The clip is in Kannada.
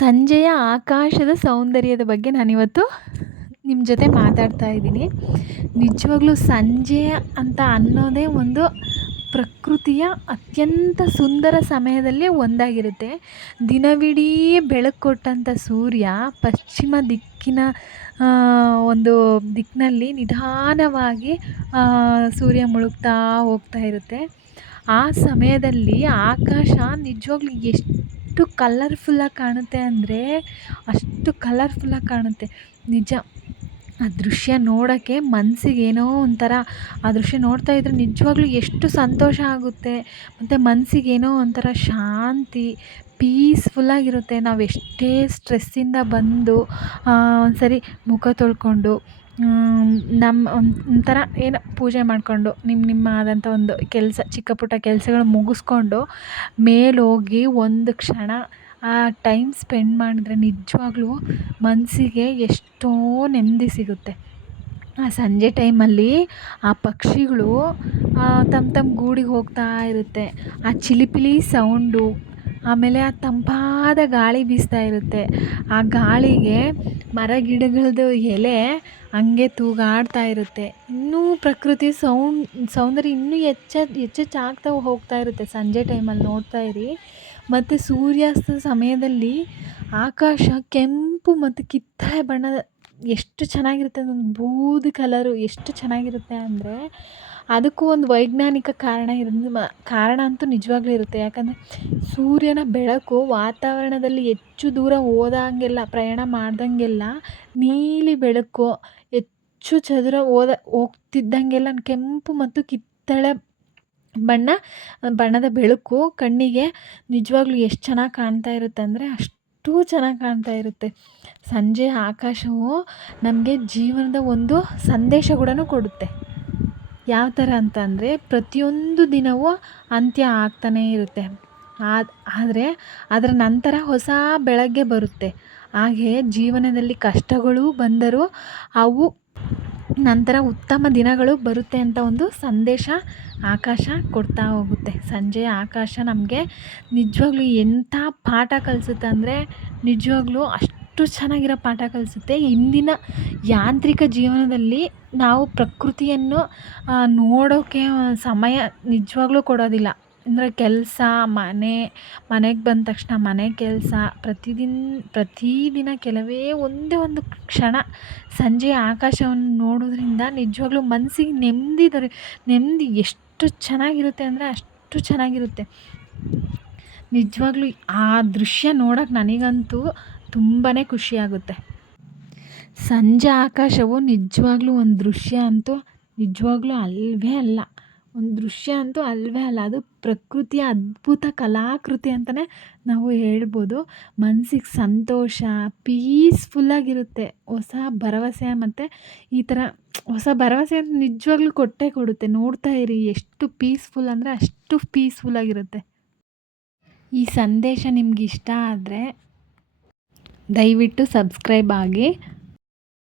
ಸಂಜೆಯ ಆಕಾಶದ ಸೌಂದರ್ಯದ ಬಗ್ಗೆ ನಾನಿವತ್ತು ನಿಮ್ಮ ಜೊತೆ ಮಾತಾಡ್ತಾ ಇದ್ದೀನಿ. ನಿಜವಾಗ್ಲೂ ಸಂಜೆ ಅಂತ ಅನ್ನೋದೇ ಒಂದು ಪ್ರಕೃತಿಯ ಅತ್ಯಂತ ಸುಂದರ ಸಮಯದಲ್ಲಿ ಒಂದಾಗಿರುತ್ತೆ. ದಿನವಿಡೀ ಬೆಳಕು ಕೊಟ್ಟಂಥ ಸೂರ್ಯ ಪಶ್ಚಿಮ ದಿಕ್ಕಿನ ಒಂದು ದಿಕ್ಕಿನಲ್ಲಿ ನಿಧಾನವಾಗಿ ಸೂರ್ಯ ಮುಳುಗ್ತಾ ಹೋಗ್ತಾ ಇರುತ್ತೆ. ಆ ಸಮಯದಲ್ಲಿ ಆಕಾಶ ನಿಜವಾಗ್ಲೂ ಎಷ್ಟು ಕಲರ್ಫುಲ್ಲಾಗಿ ಕಾಣುತ್ತೆ ಅಂದರೆ ಅಷ್ಟು ಕಲರ್ಫುಲ್ಲಾಗಿ ಕಾಣುತ್ತೆ. ನಿಜ ಆ ದೃಶ್ಯ ನೋಡೋಕ್ಕೆ ಮನಸ್ಸಿಗೆ ಏನೋ ಒಂಥರ, ಆ ದೃಶ್ಯ ನೋಡ್ತಾ ಇದ್ದರೆ ನಿಜವಾಗ್ಲೂ ಎಷ್ಟು ಸಂತೋಷ ಆಗುತ್ತೆ. ಮತ್ತು ಮನಸ್ಸಿಗೆ ಏನೋ ಒಂಥರ ಶಾಂತಿ, ಪೀಸ್ಫುಲ್ಲಾಗಿರುತ್ತೆ. ನಾವು ಎಷ್ಟೇ ಸ್ಟ್ರೆಸ್ಸಿಂದ ಬಂದು ಒಂದು ಸರಿ ಮುಖ ತೊಳ್ಕೊಂಡು ನಮ್ಮ ಒಂಥರ ಏನೋ ಪೂಜೆ ಮಾಡಿಕೊಂಡು ನಿಮ್ಮ ಆದಂಥ ಒಂದು ಕೆಲಸ, ಚಿಕ್ಕ ಪುಟ್ಟ ಕೆಲಸಗಳು ಮುಗಿಸ್ಕೊಂಡು ಮೇಲೋಗಿ ಒಂದು ಕ್ಷಣ ಆ ಟೈಮ್ ಸ್ಪೆಂಡ್ ಮಾಡಿದ್ರೆ ನಿಜವಾಗ್ಲೂ ಮನಸ್ಸಿಗೆ ಎಷ್ಟೋ ನೆಮ್ಮದಿ ಸಿಗುತ್ತೆ. ಆ ಸಂಜೆ ಟೈಮಲ್ಲಿ ಆ ಪಕ್ಷಿಗಳು ತಮ್ಮ ಗೂಡಿಗೆ ಹೋಗ್ತಾ ಇರುತ್ತೆ. ಆ ಚಿಲಿಪಿಲಿ ಸೌಂಡು, ಆಮೇಲೆ ಆ ತಂಪಾದ ಗಾಳಿ ಬೀಸ್ತಾ ಇರುತ್ತೆ. ಆ ಗಾಳಿಗೆ ಮರ ಗಿಡಗಳದ್ದು ಎಲೆ ಹಂಗೆ ತೂಗಾಡ್ತಾ ಇರುತ್ತೆ. ಇನ್ನೂ ಪ್ರಕೃತಿ ಸೌಂದರ್ಯ ಇನ್ನೂ ಹೆಚ್ಚೆಚ್ಚಾಗ್ತಾ ಹೋಗ್ತಾ ಇರುತ್ತೆ. ಸಂಜೆ ಟೈಮಲ್ಲಿ ನೋಡ್ತಾ ಇರಿ. ಮತ್ತು ಸೂರ್ಯಾಸ್ತದ ಸಮಯದಲ್ಲಿ ಆಕಾಶ ಕೆಂಪು ಮತ್ತು ಕಿತ್ತಳೆ ಬಣ್ಣದ ಎಷ್ಟು ಚೆನ್ನಾಗಿರುತ್ತೆ, ಅದೊಂದು ಬೂದು ಕಲರು ಎಷ್ಟು ಚೆನ್ನಾಗಿರುತ್ತೆ ಅಂದರೆ ಅದಕ್ಕೂ ಒಂದು ವೈಜ್ಞಾನಿಕ ಕಾರಣ ಅಂತೂ ನಿಜವಾಗ್ಲೂ ಇರುತ್ತೆ. ಯಾಕಂದರೆ ಸೂರ್ಯನ ಬೆಳಕು ವಾತಾವರಣದಲ್ಲಿ ಹೆಚ್ಚು ದೂರ ಹೋದಂಗೆಲ್ಲ, ಪ್ರಯಾಣ ಮಾಡ್ದಂಗೆಲ್ಲ ನೀಲಿ ಬೆಳಕು ಹೆಚ್ಚು ಚದುರ ಹೋಗ್ತಿದ್ದಂಗೆಲ್ಲ ಕೆಂಪು ಮತ್ತು ಕಿತ್ತಳೆ ಬಣ್ಣದ ಬೆಳಕು ಕಣ್ಣಿಗೆ ನಿಜವಾಗ್ಲೂ ಎಷ್ಟು ಚೆನ್ನಾಗಿ ಕಾಣ್ತಾ ಇರುತ್ತೆ ಅಂದರೆ ಅಷ್ಟು ಚೆನ್ನಾಗಿ ಕಾಣ್ತಾ ಇರುತ್ತೆ. ಸಂಜೆ ಆಕಾಶವು ನಮಗೆ ಜೀವನದ ಒಂದು ಸಂದೇಶ ಕೂಡ ಕೊಡುತ್ತೆ. ಯಾವ ಥರ ಅಂತಂದರೆ ಪ್ರತಿಯೊಂದು ದಿನವೂ ಅಂತ್ಯ ಆಗ್ತಾನೇ ಇರುತ್ತೆ. ಆದರೆ ಅದರ ನಂತರ ಹೊಸ ಬೆಳಗ್ಗೆ ಬರುತ್ತೆ. ಹಾಗೆ ಜೀವನದಲ್ಲಿ ಕಷ್ಟಗಳು ಬಂದರೂ ಅವು ನಂತರ ಉತ್ತಮ ದಿನಗಳು ಬರುತ್ತೆ ಅಂತ ಒಂದು ಸಂದೇಶ ಆಕಾಶ ಕೊಡ್ತಾ ಹೋಗುತ್ತೆ. ಸಂಜೆಯ ಆಕಾಶ ನಮಗೆ ನಿಜವಾಗ್ಲೂ ಎಂಥ ಪಾಠ ಕಲಿಸುತ್ತೆ ಅಂದರೆ ನಿಜವಾಗ್ಲೂ ಅಷ್ಟು ಚೆನ್ನಾಗಿರೋ ಪಾಠ ಕಲಿಸುತ್ತೆ. ಇಂದಿನ ಯಾಂತ್ರಿಕ ಜೀವನದಲ್ಲಿ ನಾವು ಪ್ರಕೃತಿಯನ್ನು ನೋಡೋಕ್ಕೆ ಸಮಯ ನಿಜವಾಗ್ಲೂ ಕೊಡೋದಿಲ್ಲ. ಅಂದರೆ ಕೆಲಸ, ಮನೆಗೆ ಬಂದ ತಕ್ಷಣ ಮನೆ ಕೆಲಸ, ಪ್ರತಿದಿನ ಕೆಲವೇ ಒಂದೇ ಒಂದು ಕ್ಷಣ ಸಂಜೆಯ ಆಕಾಶವನ್ನು ನೋಡೋದ್ರಿಂದ ನಿಜವಾಗ್ಲೂ ಮನಸ್ಸಿಗೆ ನೆಮ್ಮದಿ ಎಷ್ಟು ಚೆನ್ನಾಗಿರುತ್ತೆ ಅಂದರೆ ಅಷ್ಟು ಚೆನ್ನಾಗಿರುತ್ತೆ. ನಿಜವಾಗ್ಲೂ ಆ ದೃಶ್ಯ ನೋಡೋಕೆ ನನಗಂತೂ ತುಂಬಾ ಖುಷಿಯಾಗುತ್ತೆ. ಸಂಜೆ ಆಕಾಶವು ನಿಜವಾಗ್ಲೂ ಒಂದು ದೃಶ್ಯ ಅಂತೂ ನಿಜವಾಗ್ಲೂ ಅಲ್ಲವೇ ಅಲ್ಲ. ಒಂದು ದೃಶ್ಯ ಅಂತೂ ಅಲ್ಲವೇ ಅಲ್ಲ. ಅದು ಪ್ರಕೃತಿಯ ಅದ್ಭುತ ಕಲಾಕೃತಿ ಅಂತಲೇ ನಾವು ಹೇಳ್ಬೋದು. ಮನಸ್ಸಿಗೆ ಸಂತೋಷ, ಪೀಸ್ಫುಲ್ಲಾಗಿರುತ್ತೆ. ಹೊಸ ಭರವಸೆ ಮತ್ತು ಈ ಥರ ಹೊಸ ಭರವಸೆ ಅಂತ ನಿಜವಾಗ್ಲೂ ಕೊಡುತ್ತೆ. ನೋಡ್ತಾ ಇರಿ, ಎಷ್ಟು ಪೀಸ್ಫುಲ್ ಅಂದರೆ ಅಷ್ಟು ಪೀಸ್ಫುಲ್ಲಾಗಿರುತ್ತೆ. ಈ ಸಂದೇಶ ನಿಮ್ಗೆ ಇಷ್ಟ ಆದರೆ ದಯವಿಟ್ಟು ಸಬ್ಸ್ಕ್ರೈಬ್ ಆಗಿ.